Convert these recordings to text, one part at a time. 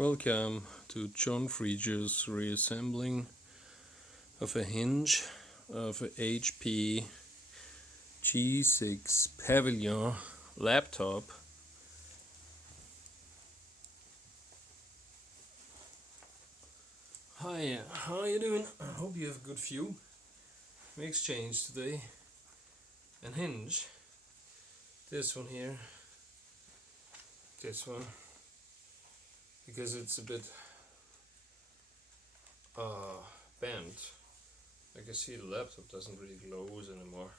Welcome to John Friege's reassembling of a Hinge of a HP G6 Pavilion laptop. Hi, how are you doing? I hope you have a good view. We exchanged today and Hinge. This one here, this one, because it's a bit bent. I can see the laptop doesn't really close anymore,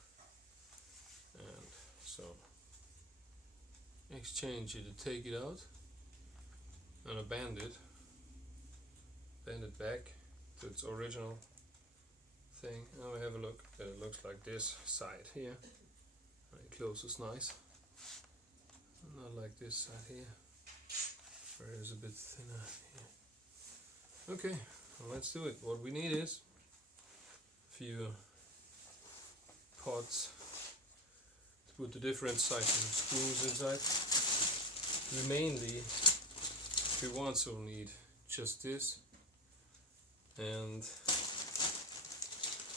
and so exchange it to take it out, and I bend it back to its original thing. Now we have a look, and it looks like this side here. It closes nice, not like this side here, where it's a bit thinner here. Okay, well, let's do it. What we need is a few pots to put the different sizes of screws inside. We mainly, if we want so, need just this and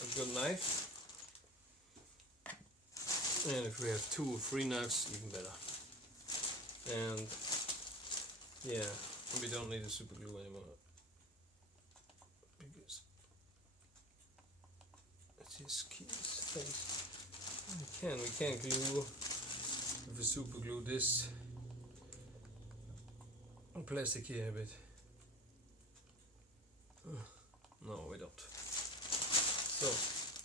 a good knife. And if we have 2 or 3 knives, even better. And yeah, we don't need a super glue anymore, because it just keeps things. We can glue with a super glue this plastic here a bit. No, we don't. So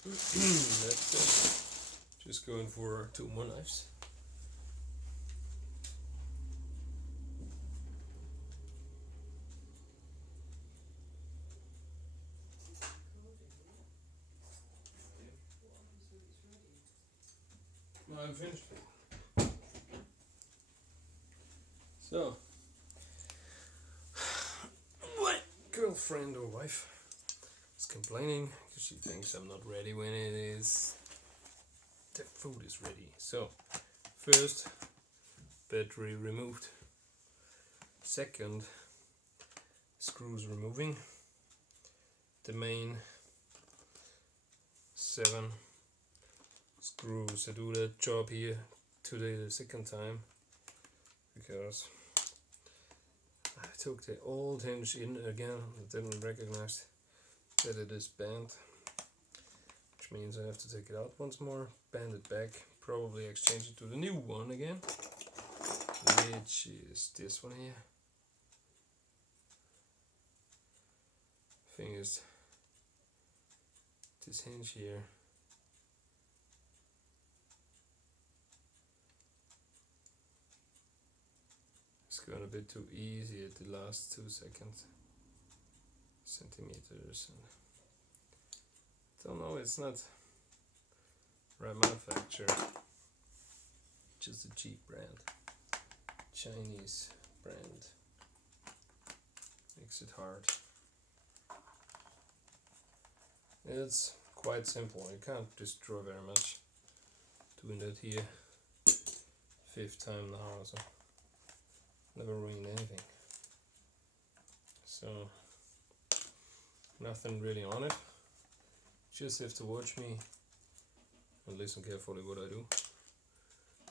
let's go. Just going for 2 more knives. No, I'm finished. So, my girlfriend or wife is complaining because she thinks I'm not ready when it is. The food is ready. So, first, battery removed. Second, screws removing. The main 7 screws. I do that job here today the second time because I took the old hinge in again. I didn't recognize that it is bent, which means I have to take it out once more, bend it back, probably exchange it to the new one again, which is this one here. Thing is, this hinge here is going a bit too easy at the last 2 centimeters. And don't know, it's not right manufacturer, just a cheap brand, Chinese brand, makes it hard. It's quite simple, you can't destroy very much doing that here. 5th time now, so never ruined anything. So nothing really on it, just have to watch me and listen carefully what I do,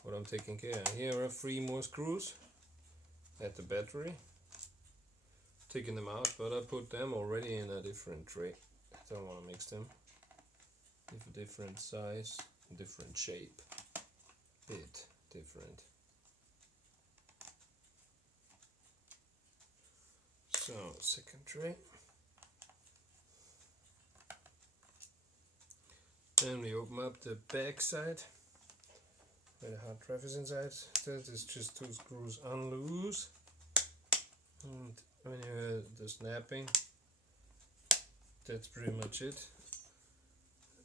what I'm taking care of. Here are 3 more screws at the battery, taking them out, but I put them already in a different tray. I don't want to mix them with a different size, different shape, bit different. So, second tray. Then we open up the back side where the hard drive is inside. That is just 2 screws unloose. And when you hear the snapping, that's pretty much it.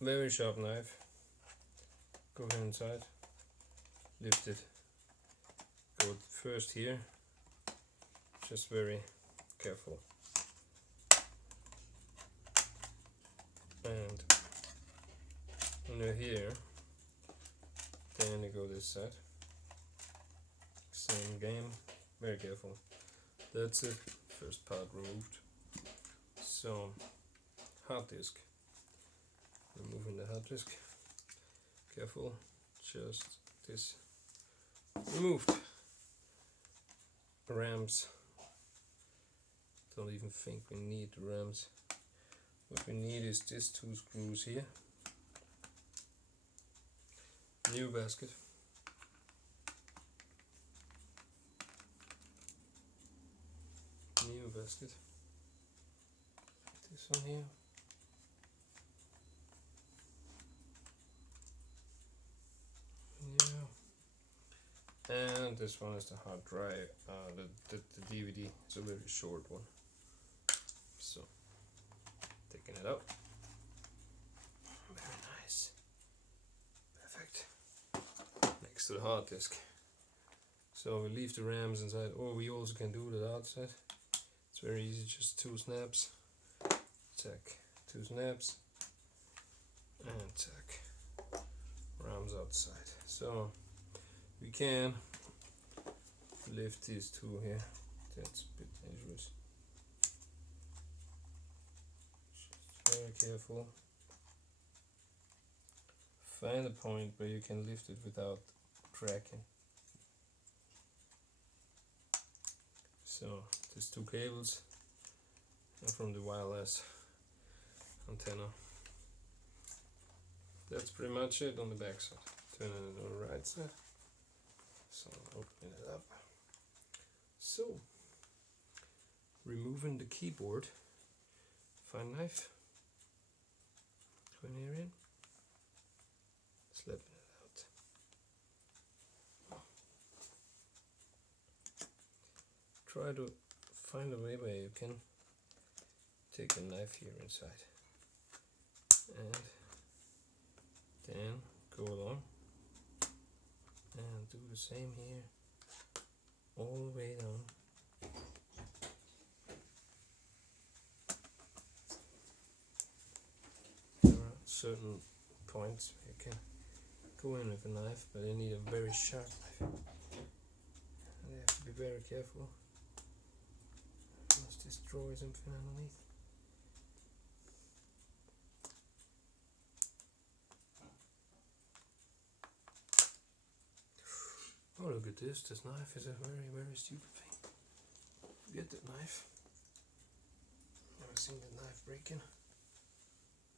Very sharp knife. Go here inside, lift it. Go first here, just very careful. And when you're here, then you go this side. Same game, very careful. That's it. first part removed. So, hard disk. Removing the hard disk. Careful, just this removed. RAMs. Don't even think we need the RAMs. What we need is these two screws here. New basket. New basket. This one here. Yeah. And this one is the hard drive. The DVD. It's a very short one. So, taking it out. Very nice. Perfect. Next to the hard disk. So we leave the RAMs inside, or we also can do it outside. It's very easy, just 2 snaps. Tack, 2 snaps. And tack. RAMs outside. So we can lift these 2 here. That's a bit dangerous. Just very careful. Find a point where you can lift it without cracking. So these 2 cables are from the wireless antenna. That's pretty much it on the back side. Turn it on the right side. So opening it up. So removing the keyboard. Fine knife. Going here in. Slipping it out. Try to find a way where you can take a knife here inside and then go along and do the same here all the way down. There are certain points where you can go in with a knife, but you need a very sharp knife. And you have to be very careful. Must destroy something underneath. Oh, look at this. This knife is a very, very stupid thing. Get that knife. Never seen the knife breaking.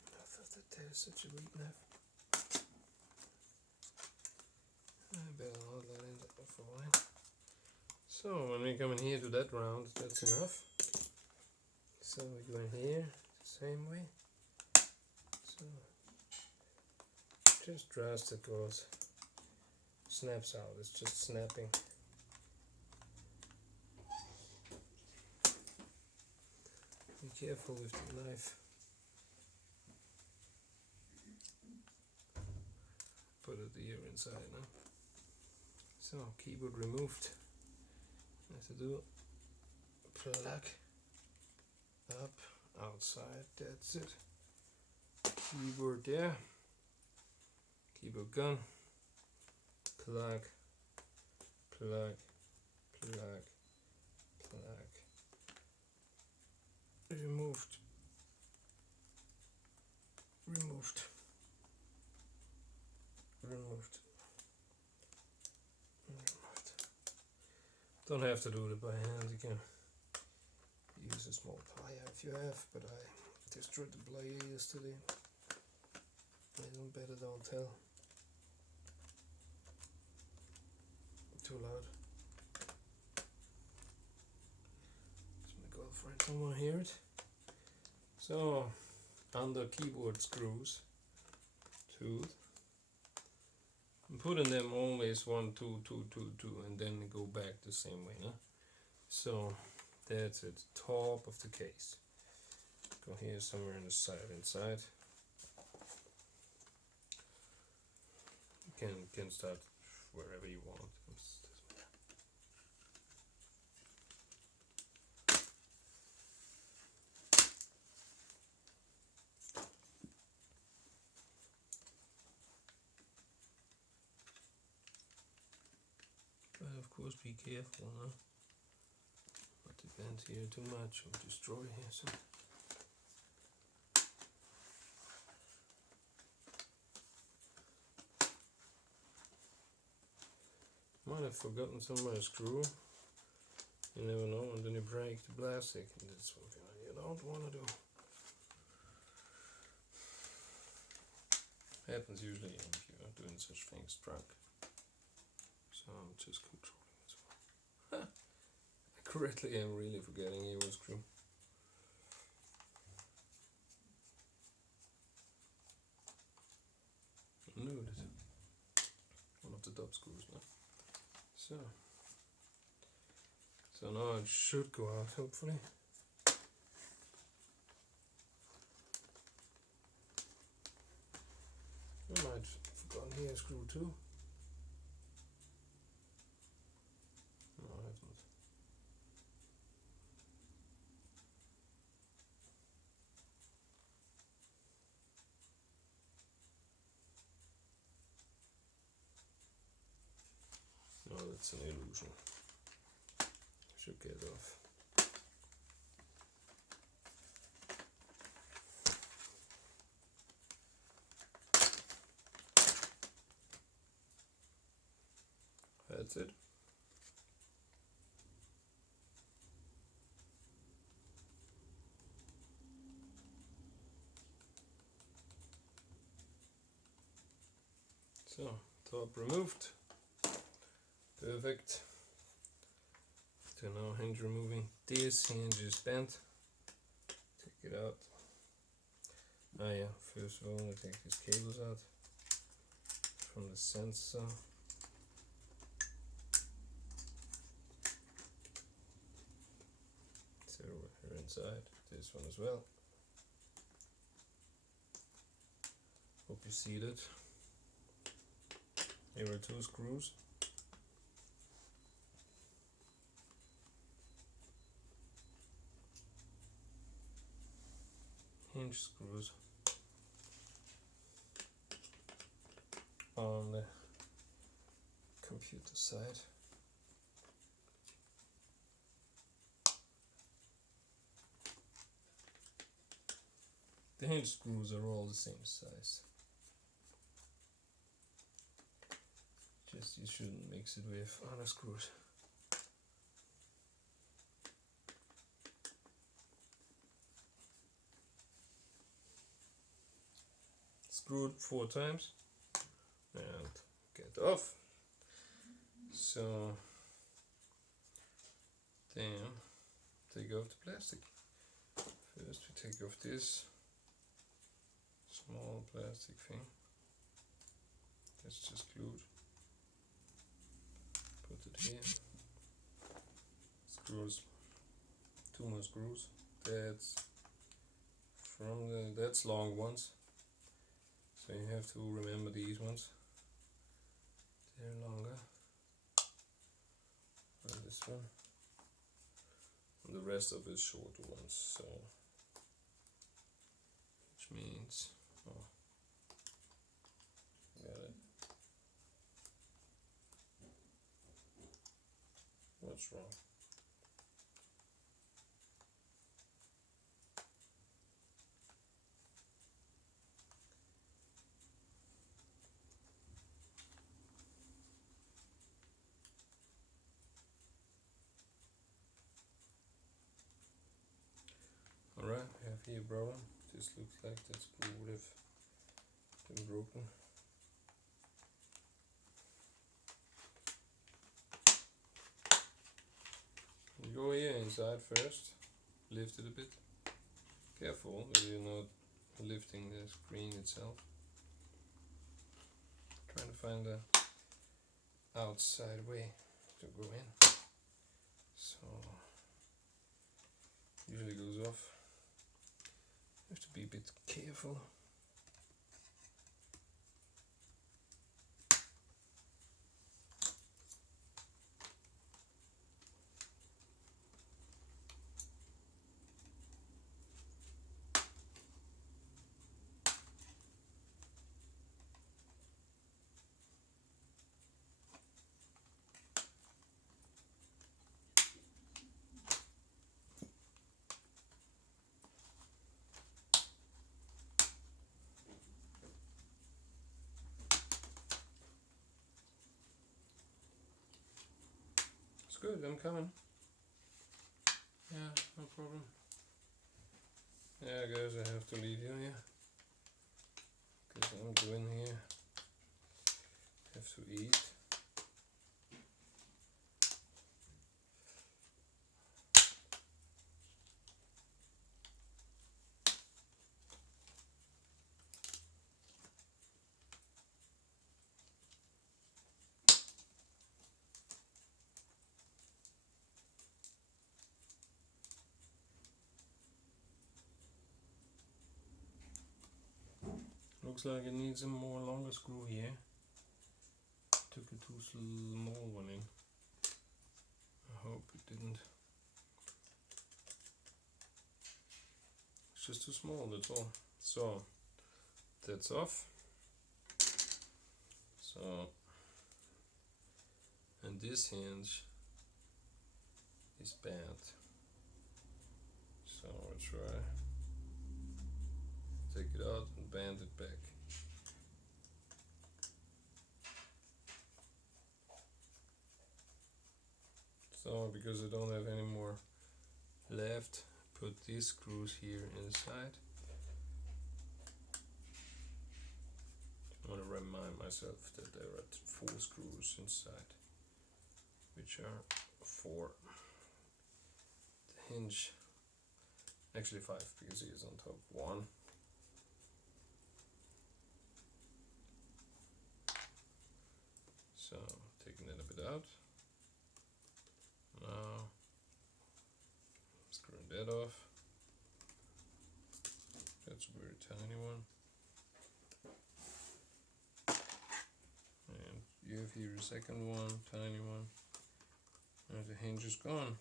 I thought that was such a weak knife. I better hold that in there for a while. So when we come in here to that round, that's enough. So we go in here the same way. So just trust it goes. Snaps out, it's just snapping. Be careful with the knife. Put it here inside now. So keyboard removed. Have to do plug up outside, that's it. Keyboard there. Keyboard gone. Plug, plug, plug, plug. Removed, removed, removed, removed. Don't have to do it by hand, you can use a small plier if you have, but I destroyed the plier yesterday. Better don't tell. Too loud. It's my girlfriend, someone hear it. So, under keyboard screws, tooth, I'm putting them always 1, 2, 2, 2, 2, and then go back the same way, no? So, that's it, top of the case. Go here somewhere on the side, inside. You can start wherever you want. But of course be careful, no? Not to bend bend here too much or destroy here some. Might have forgotten somewhere a screw. You never know, and then you break the plastic, and that's something you don't want to do. Happens usually if you're doing such things drunk. So I'm just controlling as well. Accurately, I'm really forgetting here was screw. I knew it. One of the top screws now. So now it should go out, hopefully. I might have forgotten here a screw too. No, I haven't. No, that's an illusion. Should get off. That's it. So, top removed. Perfect. So now hinge removing. This hinge is bent. Take it out. Ah yeah, first of all I take these cables out from the sensor. So here inside, this one as well. Hope you see that. Here are 2 screws. Hinge screws on the computer side. The hinge screws are all the same size. Just you shouldn't mix it with other screws. Screwed 4 times and get off. So then take off the plastic. First we take off this small plastic thing that's just glued. Put it here. Screws, 2 more screws. That's long ones. So you have to remember these ones. They're longer. And this one. And the rest of it is shorter ones. So, which means, got it. What's wrong? Alright, we have here broken. This looks like that screw would have been broken. You go here inside first, lift it a bit. Careful that you're not lifting the screen itself. Trying to find the outside way to go in. So usually goes off. You have to be a bit careful. It's good, I'm coming. Yeah, no problem. Yeah, guys, I have to leave you here. Because I'm doing here. Have to eat. Looks like it needs a more longer screw here. Took a too small one in. I hope it didn't. It's just too small, that's all. So, that's off. So, and this hinge is bent. So I'll try take it out and bend it back. So because I don't have any more left, put these screws here inside. I want to remind myself that there are 4 screws inside, which are for the hinge. Actually 5 because he is on top. 1. So taking it a bit out. Now screwing that off. That's a very tiny one. And you have here a second one, tiny one. And the hinge is gone.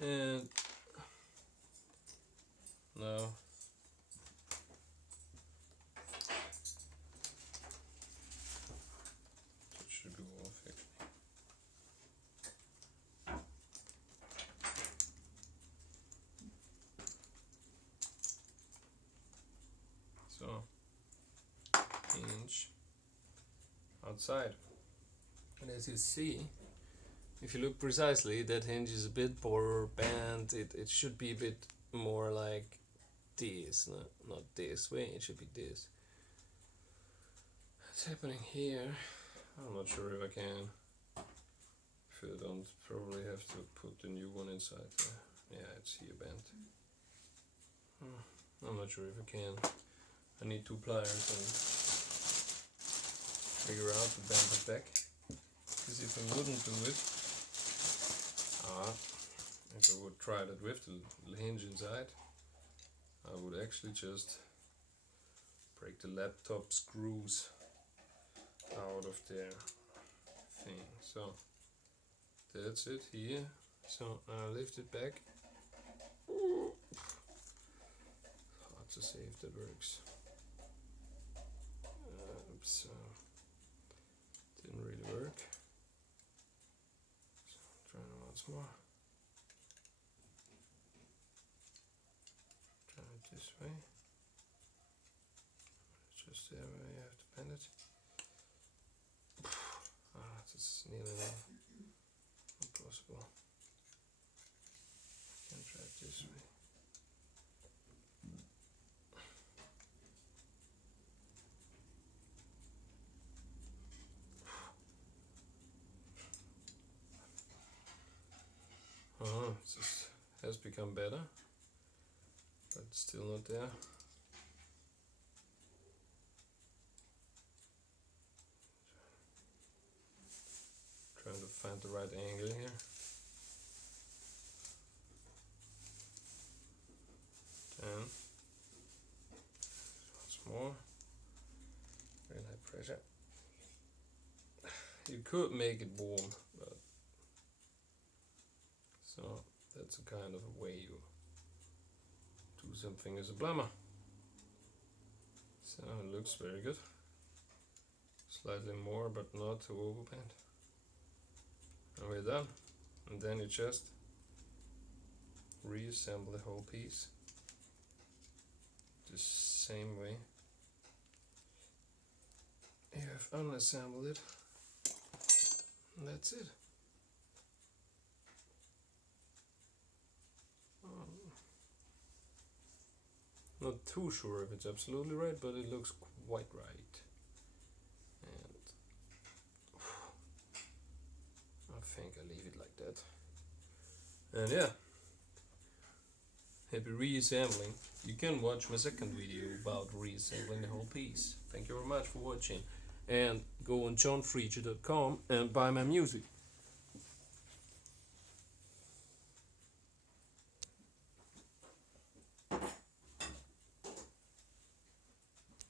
And now it should go off actually. So hinge outside. And as you see, if you look precisely, that hinge is a bit more bent. It should be a bit more like this, not this way, it should be this. What's happening here? I'm not sure if I can. If I don't, probably have to put the new one inside there. Yeah, it's here bent. I'm not sure if I can. I need 2 pliers and figure out to bend it back. Because if I wouldn't do it, if I would try that with the hinge inside, I would actually just break the laptop screws out of their thing. So that's it here. So I lift it back. Hard to say if that works. So didn't really work. So trying it once more. Try it this way. Just there where you have to bend it. It's nearly impossible. I can try it this way. This has become better, but it's still not there. Trying to find the right angle here. Then once more, very high pressure. You could make it warm, but so that's a kind of a way you do something as a plumber. So it looks very good. Slightly more, but not too overbent. And we're done. And then you just reassemble the whole piece the same way. I've unassembled it. And that's it. Not too sure if it's absolutely right, but it looks quite right. And I think I leave it like that. And yeah, happy reassembling. You can watch my second video about reassembling the whole piece. Thank you very much for watching. And go on johnfreacher.com and buy my music.